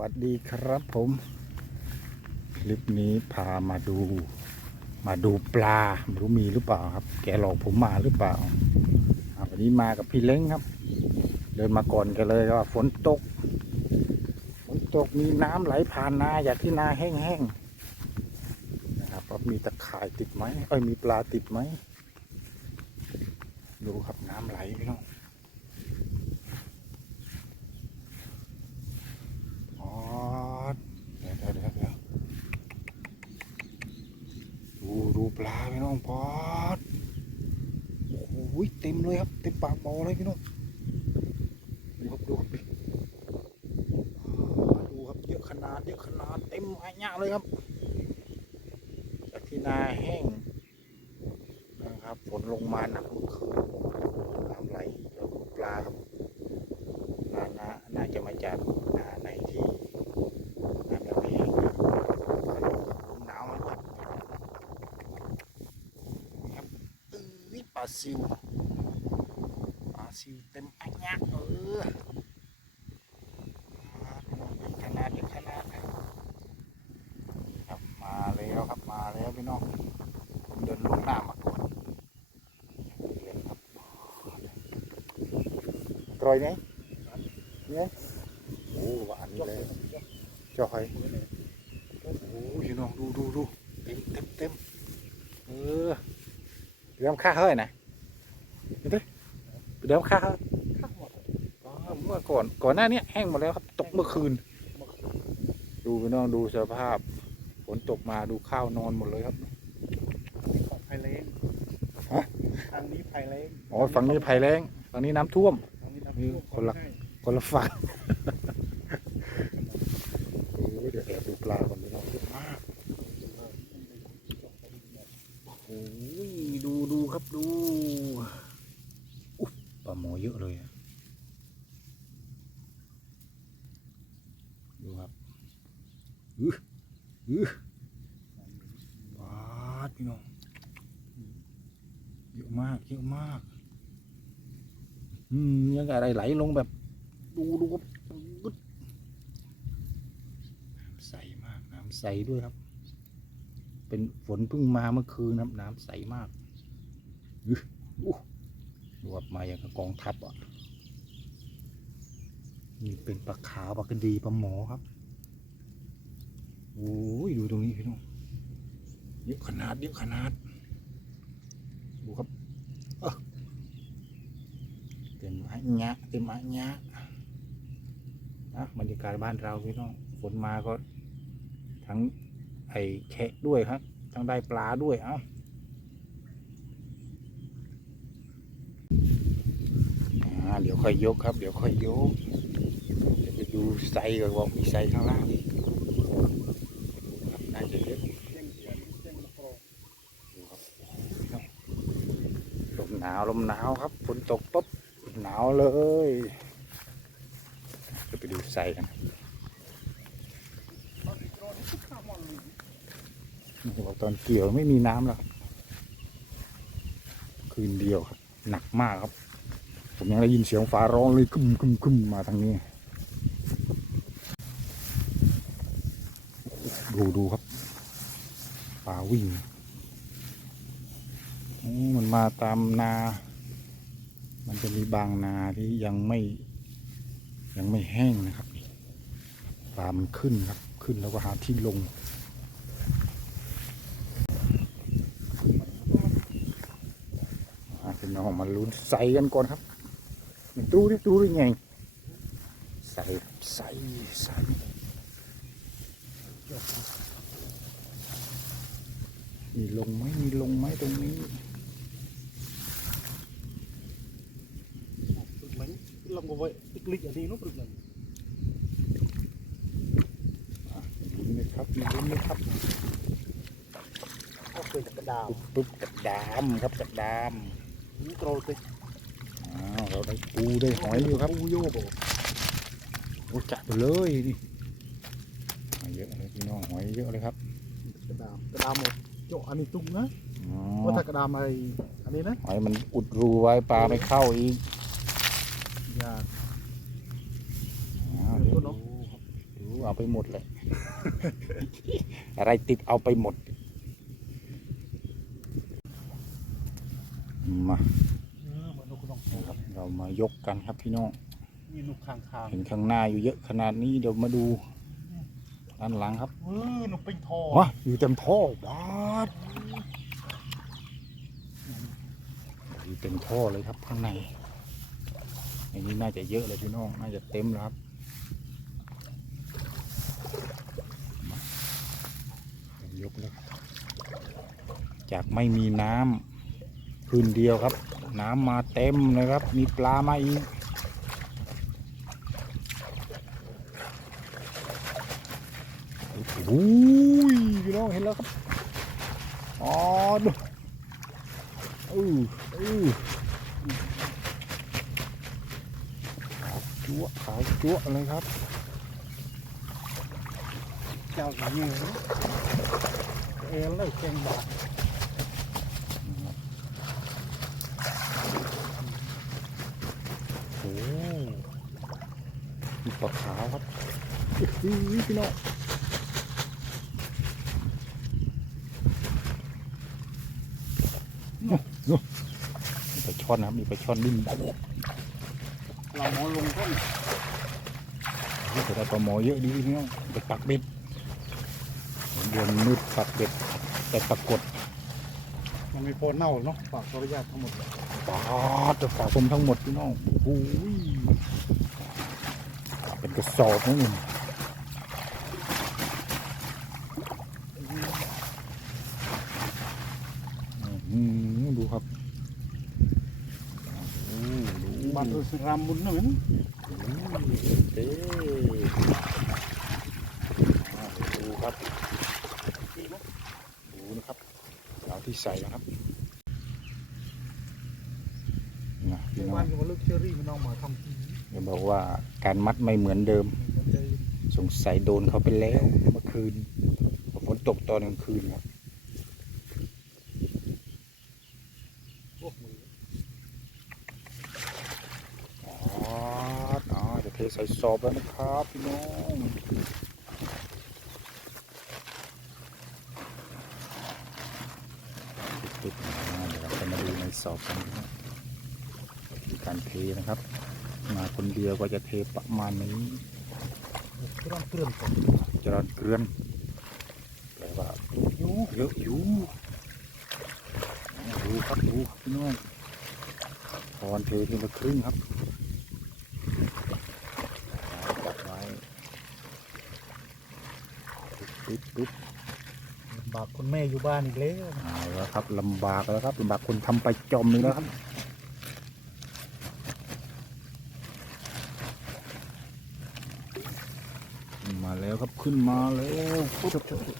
วัสดีครับผม คลิปนี้พามาดู มาดูปลาไม่รู้มีหรือเปล่าครับ แกหลอกผมมาหรือเปล่าวันนี้มากับพี่เล้งครับ เดินมาก่อนกันเลยว่าฝนตก ฝนตกมีน้ำไหลผ่านนาอยากที่นาแห้งๆนะครับว่ามีตะข่ายติดไหมเอ้ยมีปลาติดไหมดูครับน้ำไหลพี่น้อง อ๋อเดี๋ยวเดี๋ยวเดี๋ยวเดี๋ยวดูดูปลาพี่น้ องปอดโอ้โหเต็มเลยครับ เต็มปากบ่อเลยพี่น้องดูครับดูครับดูครับเยอะขนาดเยอะขนาดเต็มไอ้ยะเลยครับจากที่นาแห้งนะครับฝนลงมาหนักเมื่อคืนน้ำไหลแล้วปลาครับน่าน่าน่าจะมาจากนาในที่น้ำยังไม่แห้งนะครับลมหนาวมันพัดครับเอ้ยปลาซิวปลาซิวเต็มอันยักเออมาเป็นขนาดเป็นขนาดครับมาแล้วครับมาแล้วพี่น้องผมเดินลงหน้ามาก่อนเล่นครับรอยไหมโอ้หวานเลยจอยโอ้โหพี่น้องดูดูดูเต็มเต็มเต็มเออ เดี๋ยวค่าเฮ้ยนะเห็นไหมเดี๋ยวค่าเฮ้ยอ๋อเมื่อก่อนก่อนหน้านี้แห้งหมดแล้วครับ ตกเมื่อคืน ดูพี่น้องดูสภาพฝนตกมาดูข้าวนอนหมดเลยครับของไผ่แรงฮะ ทางนี้ไผ่แรงอ๋อฝั่งนี้ภัยแรงฝั่งนี้น้ำท่วม ทางนี้นี่น้ำท่วมคนละใช่คนละฝั่ง โอ้ยเดี๋ยวแอบดูปลาก่อนพี่น้องเยอะมาก โอ้ยดูดูครับดูอุ๊ยปลาหมอเยอะเลยอะดูครับอืออือปาดพี่น้องเยอะมากเยอะมาก อืมยังอะไรไหลลงแบบ ดูดูครับน้ำใสมากน้ำใสด้วยครับ เป็นฝนเพิ่งมาเมื่อคืนนะครับน้ำใสมากอื้ออู้ดูแบบมาอย่างกองทัพอะนี่เป็นปลาขาวปลากระดีปลาหมอครับโอ้ยดูตรงนี้พี่น้องเยอะขนาดเยอะขนาดครับเอ้อ เต็มไม้งะเต็มม้งะนะบรรยากาศบ้านเราพี่น้องฝนมาก็ทั้งไอ้แคะด้วยครับต้งได้ปลาด้วยเอ้าอ่าเดี๋ยวค่อยยกครับ เดี๋ยวค่อยยกเดี๋ยวไปดูไซก่อนว่ามีไซข้างล่างอีกน่าจะเยอะแจ้งเตือนแจ้งมาโปรดูครับพี่น้องลมหนาวลมหนาวครับฝนตกปุ๊บ หนาวเลยเดี๋ยวไปดูไซกันตอนนี้โปรนี่ทุกข้าวมอนเลยนี่บอกตอนเกี่ยวไม่มีน้ำแล้วครับคืนเดียวครับ หนักมากครับ ผมยังได้ยินเสียงฟ้าร้องเลยคึมคึมคึมมาทางนี้ ดูดูครับปลาวิ่งมันมาตามนา มันจะมีบางนาที่ยังไม่ยังไม่แห้งนะครับปลามันขึ้นครับ ขึ้นแล้วก็หาที่ลงอะพี่น้องมาลุ้นใส่กันก่อนครับดูดิดูดิไงใส่ใส่ใส่มีลงไหมมีลงไหมตรงนี้ ปรึกมัน ลงมาไว้ตึกลิกอันนี้นู้นปรึกมันลุ้นไหมครับมีลุ้นไหมครับเอาเคยกระดาวปุ๊บปุ๊บกระดามครับกระดามนี่โตรติอ้าวเราได้ปูได้หอยอยู่ครับปูโยบโอ้จัดไปเลยนี่หอยเยอะเลยพี่น้องหอยเยอะเลยครับ กระดาวกระดาวหมดโจอันนี้ตุ้งนะอ๋อเพราะถ้ากระดาวไอ้อันนี้นะหอยมันอุดรูไว้ปลาไม่เข้าอีก อย่าอ้าวเดี๋ยวดูครับดูเอาเอาไปหมดเลย อะไรติดเอาไปหมด มาเออเหมือนนกกระดองนะครับเรามายกกันครับพี่น้อง นี่นกข้างคางเห็นข้างหน้าอยู่เยอะขนาดนี้เดี๋ยวมาดูด้านหลังครับเออนกปิงทองวะอยู่เต็มท่อบาดอยู่เต็มท่อเลยครับข้างใน อันนี้น่าจะเยอะเลยพี่น้อง น่าจะเต็มแล้วครับยกเลยจากไม่มีน้ำคืนเดียวครับ น้ำมาเต็มเลยครับ มีปลามาอีกโอ้ยพี่น้องเห็นแล้วครับ อ๋อดูเออเออขาว จั๊วขาวจั๊วเลยครับ เจ้าอย่างนี้นะเอลเลยแกงบาทโอ้มีปลาขาวครับอื้อพี่น้องโอ้โหมีปลาช่อนนะครับมีปลาช่อนดิ้น เราหมอลงต้นแต่ได้ปลาหมอเยอะดีพี่น้องไปปักเบ็ดเดือนมืดปักเบ็ดแต่ปรากฏมันมีโพนเน่าเนาะฝากขออนุญาตทั้งหมดปลาจะฝากผมทั้งหมดพี่น้องโอ้ยเป็นกระสอบนะนี่อื้อหือดูครับ 400งรัมบุนนั่น Hmm. Nah, ดูครับดูนะครับสาวที่ใส่นะครับนะพี่น้อง Cuman kalau ceri menang mah เดี๋ยวบอกว่าการมัดไม่เหมือนเดิม สงสัยโดนเขาไปแล้วเมื่อคืนฝนตกตอนกลางคืนครับ ใส่สอบแล้วนะครับพี่น้องติดๆอ่าเดี๋ยวเราจะมาดูในสอบกันนะครับมีการเทนะครับ มาคนเดียวก็จะเทประมาณนี้เครื่องเครื่อนจรอนเกลือนแปลว่ายูเยอะอยู่ดูครับดูพี่น้องตอนเททีละครึ่งครับไว้ ปึ๊บปึ๊บบากคนแม่อยู่บ้านอีกแล้วเอาแล้วครับลำบากแล้วครับลำบากคนทำไปจอมนี่แล้วครับขึ้นมาแล้วครับขึ้นมาแล้วปุ๊บปุ๊บปุ๊บ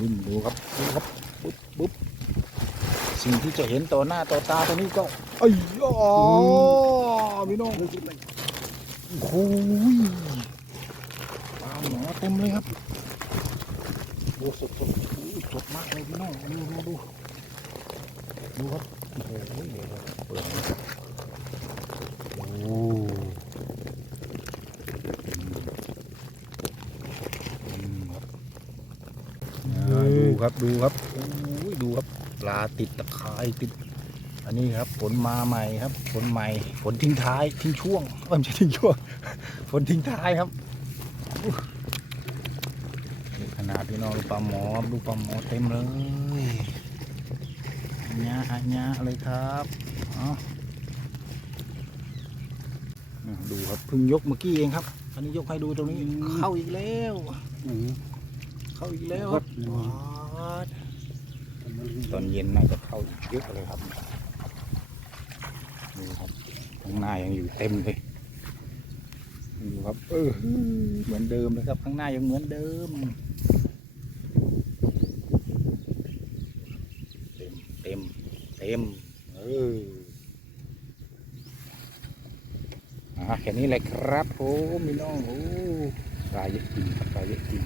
นิ่มๆดูครับดูครับปุ๊บปุ๊บสิ่งที่จะเห็นต่อหน้าต่อตาตรงนี้ก็ไอ้ยอพี่น้อง โอ้ยปลาหมอเต็มเลยครับดูสดสดสดมากเลยพี่น้องดูดูดูดูครับโอ้โหเปิดโอ้ดูครับดูครับโอ้ยดูครับปลาติดตะข่ายติด อันนี้ครับฝนมาใหม่ครับฝนใหม่ฝนทิ้งท้ายทิ้งช่วงเอ้ยไม่ใช่ทิ้งช่วงฝนทิ้งท้ายครับอู้นี่ขนาดพี่น้องดูปลาหมอครับดูปลาหมอเต็มเลยอันเนี้ยอันเนี้ยเลยครับเอาเนี่ยดูครับเพิ่งยกเมื่อกี้เองครับอันนี้ยกให้ดูตรงนี้เข้าอีกแล้วเข้าอีกแล้วครับว้าวตอนเย็นน่าจะเข้าอีกเยอะเลยครับ ดูครับข้างหน้ายังอยู่เต็มเลยดูครับเออเหมือนเดิมเลยครับข้างหน้ายังเหมือนเดิม เต็มเต็มเต็มเอออะแค่นี้แหละครับผมพี่น้องโอ้ปลาเยอะจริงครับปลาเยอะจริง